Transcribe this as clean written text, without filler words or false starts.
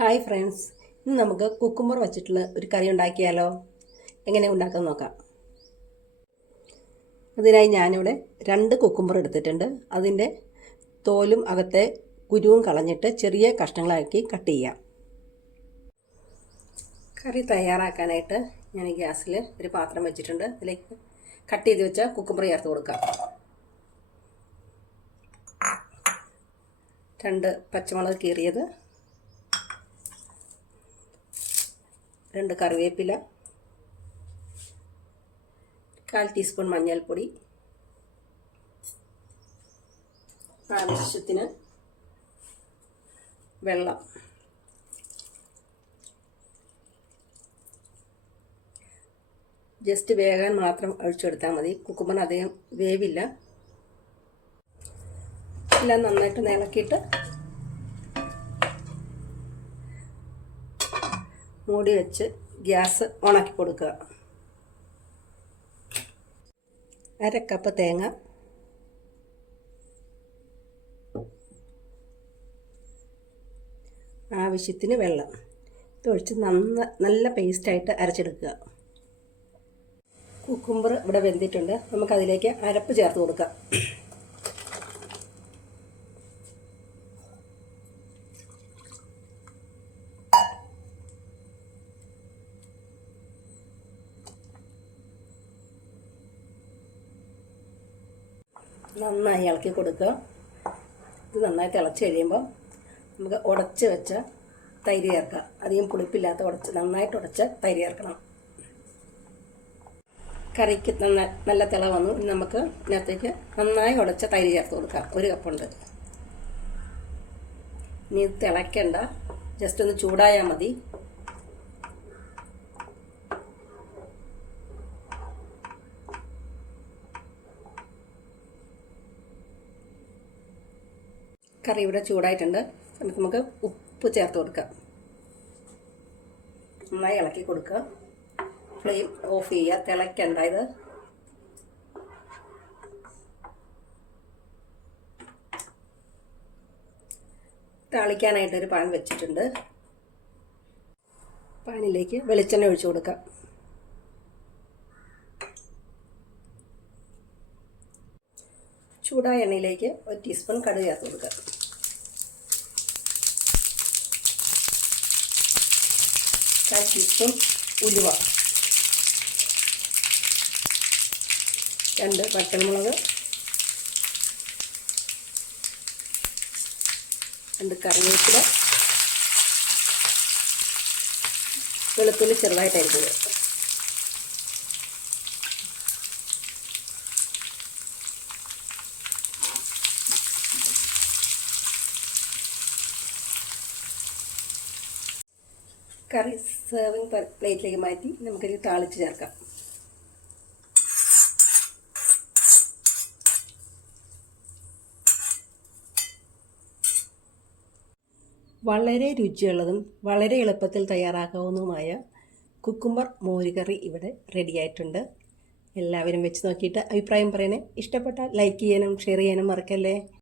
Hi friends, ഇന്ന് നമുക്ക് cucumber വച്ചിട്ടുള്ള ഒരു കറി ഉണ്ടാക്കിയാലോ? എങ്ങനെ ഉണ്ടാക്കാൻ നോക്കാം. അതിനായി ഞാനിവിടെ 2 കുക്കുമ്പർ എടുത്തിട്ടുണ്ട്. അതിൻ്റെ തോലും അകത്തെ കുരുവും കളഞ്ഞിട്ട് ചെറിയ കഷ്ണങ്ങളാക്കി കട്ട് ചെയ്യാം. കറി തയ്യാറാക്കാനായിട്ട് ഞാൻ ഗ്യാസിൽ ഒരു പാത്രം വെച്ചിട്ടുണ്ട്. അതിലേക്ക് കട്ട് ചെയ്ത് വെച്ച കുക്കുമ്പർ ചേർത്ത് കൊടുക്കാം. 2 പച്ചമുളക് കീറിയത്, 2 കറിവേപ്പില, 1/4 ടീസ്പൂൺ മഞ്ഞൾപ്പൊടി, ആവശ്യത്തിന് വെള്ളം, ജസ്റ്റ് വേകാൻ മാത്രം ഒഴിച്ചെടുത്താൽ മതി. കുക്കുമ്പർ അധികം വേവില്ല. എല്ലാം നന്നായിട്ട് ഇളക്കിയിട്ട് മൂടി വെച്ച് ഗ്യാസ് ഓണാക്കി കൊടുക്കുക. 1/2 കപ്പ് തേങ്ങ, ആവശ്യത്തിന് വെള്ളം ഇതൊഴിച്ച് നല്ല പേസ്റ്റായിട്ട് അരച്ചെടുക്കുക. കുക്കുമ്പർ ഇവിടെ വെന്തിട്ടുണ്ട്. നമുക്കതിലേക്ക് അരപ്പ് ചേർത്ത് കൊടുക്കാം. നന്നായി ഇളക്കി കൊടുക്കുക. ഇത് നന്നായി തിളച്ച് കഴിയുമ്പോൾ നമുക്ക് ഉടച്ച് വെച്ച തൈര് ചേർക്കാം. അധികം പുളിപ്പില്ലാത്ത നന്നായിട്ട് ഉടച്ച തൈര് ചേർക്കണം. കറിക്ക് നല്ല തിള വന്നു. ഇനി നമുക്ക് ഇതിനകത്തേക്ക് നന്നായി ഉടച്ച തൈര് ചേർത്ത് കൊടുക്കാം. 1 കപ്പുണ്ട്. ഇനി ഇത് തിളയ്ക്കണ്ട, ജസ്റ്റ് ഒന്ന് ചൂടായാൽ മതി. കറി ഇവിടെ ചൂടായിട്ടുണ്ട്. നമുക്ക് ഉപ്പ് ചേർത്ത് കൊടുക്കാം. നന്നായി ഇളക്കി കൊടുക്കുക. ഫ്ലെയിം ഓഫ് ചെയ്യുക. തിളയ്ക്കണ്ട. ഇത് താളിക്കാനായിട്ടൊരു പാൻ വെച്ചിട്ടുണ്ട്. പാനിലേക്ക് വെളിച്ചെണ്ണ ഒഴിച്ചു കൊടുക്കാം. ചൂടായ എണ്ണയിലേക്ക് 1 ടീസ്പൂൺ കടുക് ചേർത്ത് കൊടുക്കുക. കാൽ ടീസ്പൂൺ ഉലുവ, 2 പച്ചമുളക്, 2 കറിവേപ്പില, വെളുത്തുള്ളി ചെറുതായിട്ടായിരിക്കും. കറി സെർവിങ് പ്ലേറ്റിലേക്ക് മാറ്റി നമുക്കിത് താളിച്ച് ചേർക്കാം. വളരെ രുചിയുള്ളതും വളരെ എളുപ്പത്തിൽ തയ്യാറാക്കാവുന്നതുമായ കുക്കുമ്പർ മോരുകറി ഇവിടെ റെഡിയായിട്ടുണ്ട്. എല്ലാവരും വെച്ച് നോക്കിയിട്ട് അഭിപ്രായം പറയണേ. ഇഷ്ടപ്പെട്ടാൽ ലൈക്ക് ചെയ്യാനും ഷെയർ ചെയ്യാനും മറക്കല്ലേ.